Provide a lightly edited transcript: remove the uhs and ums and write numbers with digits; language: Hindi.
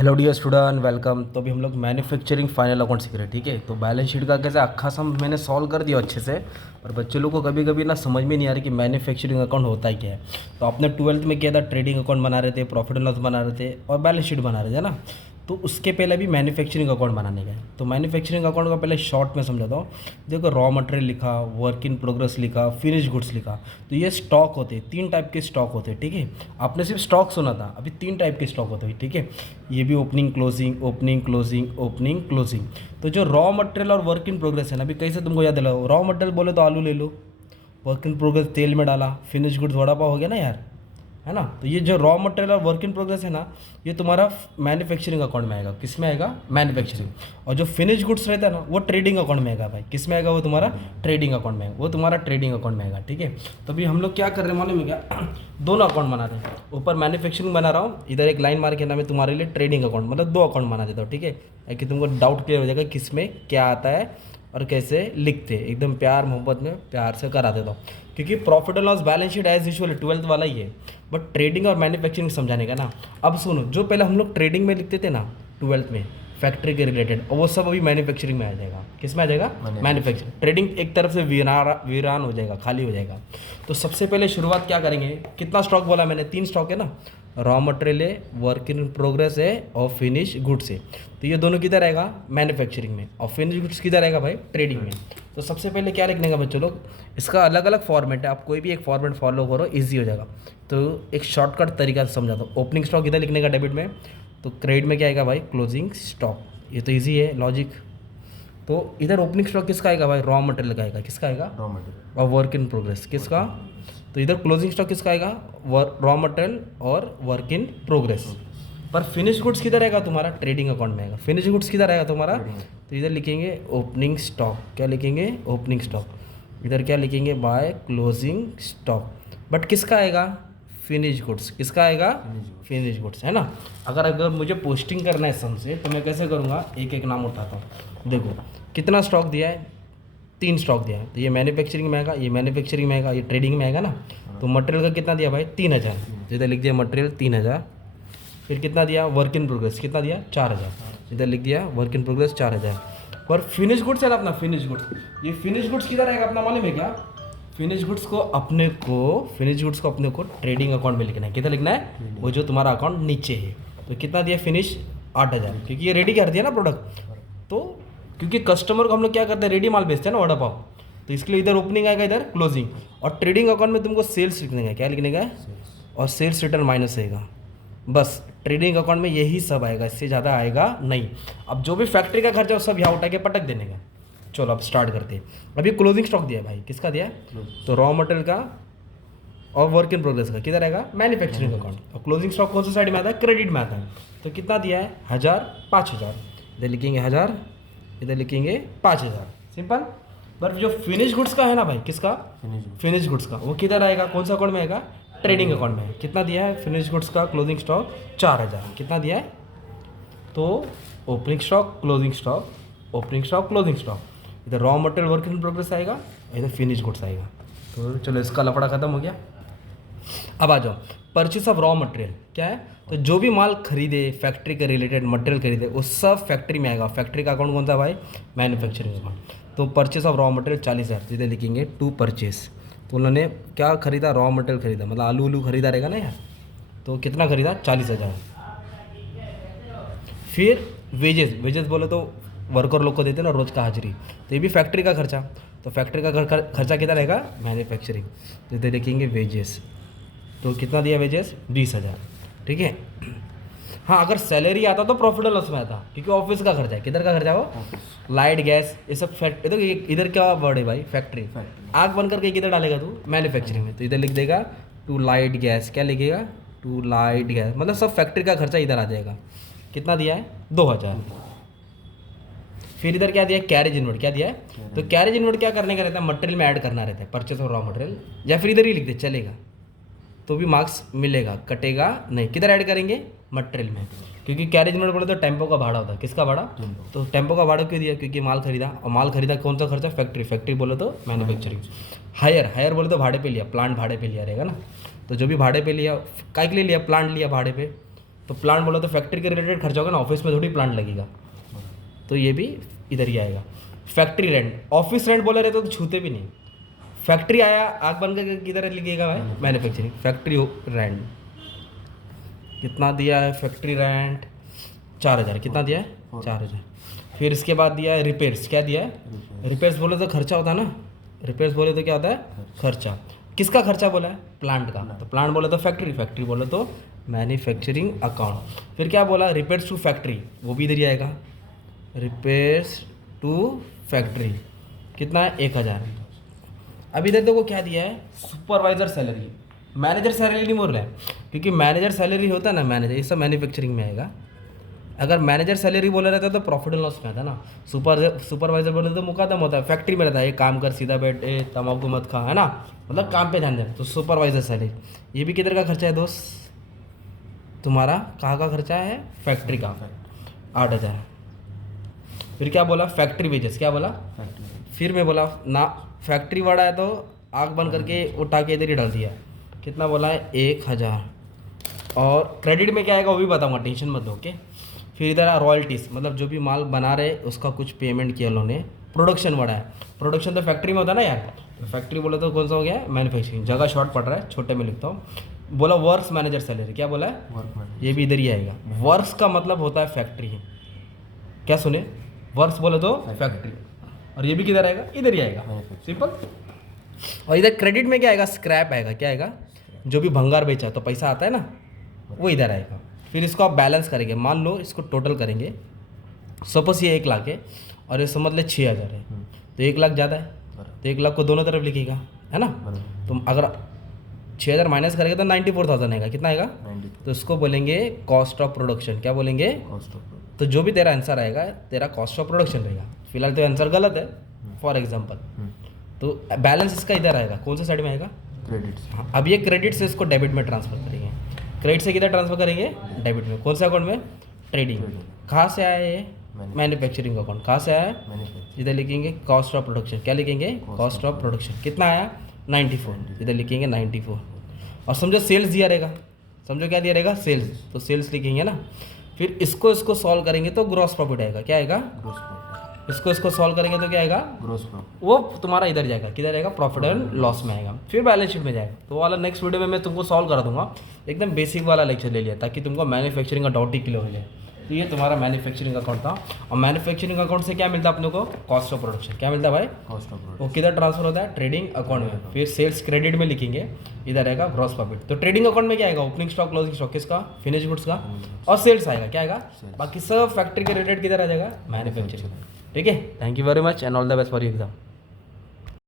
Hello dear student, welcome. तो अभी हम लोग मैन्युफैक्चरिंग फाइनल अकाउंट सीख रहे हैं, ठीक है। तो बैलेंस शीट का कैसे अक्खा सम मैंने सॉल्व कर दिया अच्छे से, पर बच्चे लोग को कभी कभी ना समझ में नहीं आ रही कि मैन्युफैक्चरिंग अकाउंट होता ही क्या है। तो आपने ट्वेल्थ में किया था, ट्रेडिंग अकाउंट बना रहे थे, प्रॉफिट एंड लॉस बना रहे थे और बैलेंस शीट बना रहे थे ना। तो उसके पहले भी मैन्युफैक्चरिंग अकाउंट बनाने का है। तो मैन्युफैक्चरिंग अकाउंट का पहले शॉर्ट में समझाता हूँ। देखो, रॉ मटेरियल लिखा, वर्क इन प्रोग्रेस लिखा, फिनिश गुड्स लिखा। तो ये स्टॉक होते हैं, 3 टाइप के स्टॉक होते हैं, ठीक है। आपने सिर्फ स्टॉक सुना था, अभी 3 टाइप के स्टॉक होते हैं, ठीक है। ये भी opening closing, opening closing, opening closing. तो जो रॉ मटेरियल और वर्क इन प्रोग्रेस है ना, अभी कैसे तुमको याद दिलाओ। रॉ मटेरियल बोले तो आलू ले लो, वर्क इन प्रोग्रेस तेल में डाला, फिनिश गुड्स वड़ा पाव हो गया ना यार, है ना। तो ये जो रॉ मटेरियल और वर्क इन प्रोग्रेस है ना, ये तुम्हारा मैन्युफैक्चरिंग अकाउंट में आएगा। किस में आएगा? मैन्युफैक्चरिंग। और जो फिनिश गुड्स रहता है ना, वो ट्रेडिंग अकाउंट में आएगा भाई। किस में आएगा? वो तुम्हारा ट्रेडिंग अकाउंट में आएगा, वो तुम्हारा ट्रेडिंग अकाउंट में आएगा, ठीक है। तो अभी हम लोग क्या कर रहे हैं मालूम है क्या? दोनों अकाउंट बना रहे हैं। ऊपर मैन्युफैक्चरिंग बना रहा हूँ, इधर एक लाइन मार के ना मैं तुम्हारे लिए ट्रेडिंग अकाउंट, मतलब 2 अकाउंट बना देता हूँ, ठीक है। कि तुमको डाउट क्लियर हो जाएगा किस में क्या आता है और कैसे लिखते हैं। एकदम प्यार मोहब्बत में प्यार से करा देता हूँ, क्योंकि profit and loss balance sheet as usual 12th वाला ही है, बट ट्रेडिंग और मैन्युफैक्चरिंग समझाने का ना। अब सुनो, जो पहले हम लोग ट्रेडिंग में लिखते थे ना 12th में, फैक्ट्री के रिलेटेड, और वो सब अभी मैन्युफैक्चरिंग में आ जाएगा। किस में आ जाएगा? मैन्युफैक्चरिंग। ट्रेडिंग एक तरफ से वीरान हो जाएगा, खाली हो जाएगा। तो सबसे पहले शुरुआत क्या करेंगे? कितना स्टॉक बोला मैंने? 3 स्टॉक है ना, रॉ मटेरियल है, वर्क इन प्रोग्रेस है और फिनिश गुड्स है। तो ये दोनों किधर आएगा? मैन्युफैक्चरिंग में। और फिनिश गुड्स किधर आएगा भाई? ट्रेडिंग में। तो सबसे पहले क्या लिखने का बच्चों लोग, इसका अलग अलग फॉर्मेट है, आप कोई भी एक फॉर्मेट फॉलो करो, ईजी हो जाएगा। तो एक शॉर्टकट तरीका से समझाता हूँ। ओपनिंग स्टॉक इधर लिखने का डेबिट में, तो क्रेडिट में क्या आएगा भाई? Closing stock. ये तो ईजी है लॉजिक। तो इधर ओपनिंग स्टॉक किसका आएगा भाई? रॉ मटेरियल का आएगा। किसका आएगा? Raw material. और वर्क इन प्रोग्रेस किसका? तो इधर क्लोजिंग स्टॉक किसका आएगा? रॉ मटेरियल और वर्क इन प्रोग्रेस। पर फिनिश गुड्स किधर आएगा तुम्हारा? ट्रेडिंग अकाउंट में आएगा। फिनिश गुड्स किधर आएगा तुम्हारा? तो इधर लिखेंगे ओपनिंग स्टॉक। क्या लिखेंगे? Opening stock. इधर क्या लिखेंगे? By closing stock. बट किसका आएगा? Finish goods. किसका आएगा? फिनिश गुड्स, है ना। अगर मुझे पोस्टिंग करना है सम से, तो मैं कैसे करूँगा? एक एक नाम उठाता हूँ। देखो कितना स्टॉक दिया है? 3 स्टॉक दिया है। तो ये मैन्युफैक्चरिंग में आएगा, ये मैन्युफैक्चरिंग में आएगा, ये ट्रेडिंग में आएगा ना। तो मटेरियल का कितना दिया भाई? 3000। इधर लिख दिया मटेरियल 3000। फिर कितना दिया? वर्क इन प्रोग्रेस कितना दिया? 4000। इधर लिख दिया वर्क इन प्रोग्रेस 4000। पर फिनिश गुड्स है ना अपना, फिनिश गुड्स, ये फिनिश गुड्स किधर आएगा अपना मालूम है क्या? फिनिश गुड्स को अपने को ट्रेडिंग अकाउंट में लिखना है। किधर लिखना है? वो जो तुम्हारा अकाउंट नीचे है। तो कितना दिया? फिनिश 8000, क्योंकि ये रेडी कर दिया ना प्रोडक्ट। तो क्योंकि कस्टमर को हम लोग क्या करते हैं? रेडी माल बेचते हैं ना, वड़ा पाव। तो इसके लिए इधर ओपनिंग आएगा, इधर क्लोजिंग। और ट्रेडिंग अकाउंट में तुमको सेल्स लिखने का। क्या लिखने का? और सेल्स रिटर्न माइनस आएगा। बस ट्रेडिंग अकाउंट में यही सब आएगा, इससे ज़्यादा आएगा नहीं। अब जो भी फैक्ट्री का खर्चा है वो सब यहाँ उठा के पटक देने का। चलो अब स्टार्ट करते हैं। अभी क्लोजिंग स्टॉक दिया भाई, किसका दिया? तो रॉ मटेरियल का और वर्क इन प्रोग्रेस का किधर आएगा? Manufacturing account. और क्लोजिंग स्टॉक कौन सा साइड में आता है? क्रेडिट में आता है। तो कितना दिया है? 1000, 5000। इधर लिखेंगे 1000, इधर लिखेंगे 5000, सिंपल। पर जो फिनिश गुड्स का है ना भाई, किसका? फिनिश गुड्स का, वो किधर आएगा? कौन सा अकाउंट में आएगा? ट्रेडिंग अकाउंट में। कितना दिया है फिनिश गुड्स का? Closing stock 4000। कितना दिया है? तो opening stock, closing stock, opening stock, closing stock. इधर raw material work in progress आएगा, इधर फिनिश गुड्स आएगा। तो चलो इसका लफड़ा खत्म हो गया। अब आ जाओ, परचेस ऑफ रॉ मटेरियल क्या है? तो जो भी माल खरीदे, फैक्ट्री के रिलेटेड मटेरियल खरीदे, वो सब फैक्ट्री में आएगा। फैक्ट्री का अकाउंट कौन सा भाई? Manufacturing account. तो परचेस ऑफ रॉ मटेरियल 40,000, सीधे लिखेंगे टू परचेस। तो उन्होंने क्या खरीदा? रॉ मटेरियल खरीदा, मतलब आलू उलू खरीदा रहेगा ना यार। तो कितना खरीदा? 40,000। फिर वेजेस बोले तो वर्कर लोग को देते ना रोज़ का हाजिरी, तो ये भी फैक्ट्री का खर्चा। तो फैक्ट्री का खर्चा कितना रहेगा? मैन्युफैक्चरिंग। तो इधर लिखेंगे वेजेस। तो कितना दिया वेजेस? 20,000, ठीक है। हाँ, अगर सैलरी आता तो प्रॉफिट एंड लॉस में आता, क्योंकि ऑफिस का खर्चा है। किधर का खर्चा? वो लाइट गैस ये सब इधर क्या वर्ड है भाई? फैक्ट्री। आग बंद करके किधर डालेगा तू? मैन्युफैक्चरिंग में। तो इधर लिख देगा टू लाइट गैस। क्या लिखेगा? टू लाइट गैस, मतलब सब फैक्ट्री का खर्चा इधर आ जाएगा। कितना दिया है? 2000। फिर इधर क्या दिया? Carriage inward. क्या दिया है? तो कैरेज इनवर्ड क्या करने का रहता है? मटेरियल में ऐड करना रहता है, परचेस और रॉ मटेरियल। या फिर इधर ही लिख दे, चलेगा, तो भी मार्क्स मिलेगा, कटेगा नहीं। किधर ऐड करेंगे? मटेरियल में, क्योंकि कैरेज इनवर्ड बोले तो टेम्पो का भाड़ा होता है। किसका भाड़ा? तो टेम्पो का भाड़ा क्यों दिया? क्योंकि माल खरीदा, और माल खरीदा कौन सा खर्चा? फैक्ट्री बोले तो मैन्युफैक्चरिंग। हायर बोले तो भाड़े पे लिया, प्लांट भाड़े पे लिया रहेगा ना। तो जो भी भाड़े पे लिया, काय के लिए लिया? प्लांट लिया भाड़े पे। तो प्लांट बोला तो फैक्ट्री के रिलेटेड खर्चा होगा ना, ऑफिस में थोड़ी प्लांट लगेगा, तो ये भी इधर ही आएगा। फैक्ट्री रेंट, ऑफिस रेंट बोले रहते तो छूते भी नहीं। फैक्ट्री आया, आग बन कर किधर लिखिएगा भाई, मैन्युफैक्चरिंग। फैक्ट्री रेंट कितना दिया है, फैक्ट्री रेंट 4000, कितना दिया है 4000। फिर इसके बाद दिया है रिपेयर्स, क्या दिया है, रिपेयर्स बोले तो खर्चा होता है ना, रिपेयर्स बोले तो क्या होता है, खर्चा। किसका खर्चा बोला है, प्लांट का, तो प्लांट बोले तो फैक्ट्री, फैक्ट्री बोले तो मैन्युफैक्चरिंग अकाउंट। फिर क्या बोला, रिपेयर्स टू फैक्ट्री, वो भी इधर ही आएगा, रिपेयर्स टू फैक्ट्री कितना है 1000। अब इधर देखो क्या दिया है, सुपरवाइजर सैलरी, मैनेजर सैलरी नहीं बोल रहा है, क्योंकि मैनेजर सैलरी होता है ना, मैनेजर ये सब मैन्युफैक्चरिंग में आएगा। अगर मैनेजर सैलरी बोला रहता तो प्रॉफिट एंड लॉस में आता ना, सुपरवाइजर बोले तो मुकदम होता है, फैक्ट्री में रहता है, ये काम कर, सीधा बैठ, तम्बाकू मत खा, है ना, मतलब काम पे ध्यान देना, तो सुपरवाइजर सैलरी। ये भी किधर का खर्चा है दोस्त, तुम्हारा कहाँ का खर्चा है, फैक्ट्री का 8000। फिर क्या बोला, फैक्ट्री वेजेस, क्या बोला, फिर मैं बोला ना, फैक्ट्री बड़ा है तो आग बंद करके उठा के इधर ही डाल दिया, कितना बोला है 1000। और क्रेडिट में क्या आएगा वो भी बताऊंगा, टेंशन मत लो, ओके। फिर इधर रॉयल्टीज़, मतलब जो भी माल बना रहे उसका कुछ पेमेंट किया उन्होंने। प्रोडक्शन बढ़ा है, प्रोडक्शन तो फैक्ट्री में होता है ना यार, तो फैक्ट्री बोले तो कौन सा हो गया, मैन्युफैक्चरिंग। जगह शॉर्ट पड़ रहा है, छोटे में लिखता हूँ। बोला वर्क्स मैनेजर सैलरी, क्या बोला है, ये भी इधर ही आएगा। वर्क्स का मतलब होता है फैक्ट्री, क्या सुने, वर्क्स बोले तो फैक्ट्री, और ये भी किधर आएगा, इधर ही आएगा, सिंपल। और इधर क्रेडिट में क्या आएगा, स्क्रैप आएगा, क्या आएगा, जो भी भंगार बेचा तो पैसा आता है ना, वो इधर आएगा। फिर इसको आप बैलेंस करेंगे, मान लो इसको टोटल करेंगे, सपोज ये 1 लाख है और ये समझ ले 6000 है, तो 1 लाख ज़्यादा है, तो 1 लाख को दोनों तरफ लिखेगा, है ना। तो अगर 6000 माइनस करेंगे तो 94,000 आएगा, कितना आएगा, तो इसको बोलेंगे कॉस्ट ऑफ प्रोडक्शन, क्या बोलेंगे, तो जो भी तेरा आंसर आएगा तेरा कॉस्ट ऑफ प्रोडक्शन रहेगा। फिलहाल तो आंसर गलत है, फॉर एग्जांपल, तो बैलेंस इसका इधर आएगा, कौन सा साइड में आएगा, क्रेडिट। हाँ, अब ये क्रेडिट से इसको डेबिट में ट्रांसफर करेंगे, क्रेडिट से किधर ट्रांसफर करेंगे, डेबिट में। कौन से अकाउंट में, ट्रेडिंग। कहाँ से आया ये, मैन्युफैक्चरिंग अकाउंट। कहाँ से आया, इधर लिखेंगे कॉस्ट ऑफ प्रोडक्शन, क्या लिखेंगे, कॉस्ट ऑफ प्रोडक्शन। कितना आया 94, इधर लिखेंगे 94। और समझो सेल्स दिया रहेगा, समझो क्या दिया रहेगा, सेल्स, तो सेल्स लिखेंगे ना। फिर इसको सॉल्व करेंगे तो ग्रॉस प्रॉफिट आएगा, क्या आएगा, इसको सॉल्व करेंगे तो क्या आएगा, ग्रॉस प्रॉफिट। वो तुम्हारा इधर जाएगा, किधर जाएगा, प्रॉफिट एंड लॉस में आएगा। फिर बैलेंस शीट में जाएगा, तो वो वाला नेक्स्ट वीडियो में मैं तुमको सॉल्व करा दूंगा। एकदम बेसिक वाला लेक्चर ले लिया ताकि तुमको मैन्युफैक्चरिंग का डाउट ही क्लियर हो जाए। तो ये तुम्हारा मैन्युफैक्चरिंग अकाउंट था। और मैन्युफैक्चरिंग अकाउंट से क्या मिलता है अपने को, कॉस्ट ऑफ प्रोडक्शन। क्या मिलता है भाई, कॉस्ट ऑफ प्रोडक्ट। वो किधर ट्रांसफर होता है, ट्रेडिंग अकाउंट में। फिर सेल्स क्रेडिट में लिखेंगे, इधर आएगा ग्रॉस प्रॉफिट। तो ट्रेडिंग अकाउंट में क्या आएगा, ओपनिंग स्टॉक, क्लोजिंग स्टॉक किसका, फिनिश गुड्स का, और सेल्स आएगा, क्या आएगा, बाकी सब फैक्ट्री के रिलेटेड किधर आ जाएगा, मैन्युफैक्चरिंग। ठीक है, thank you very much and all the best for your exam.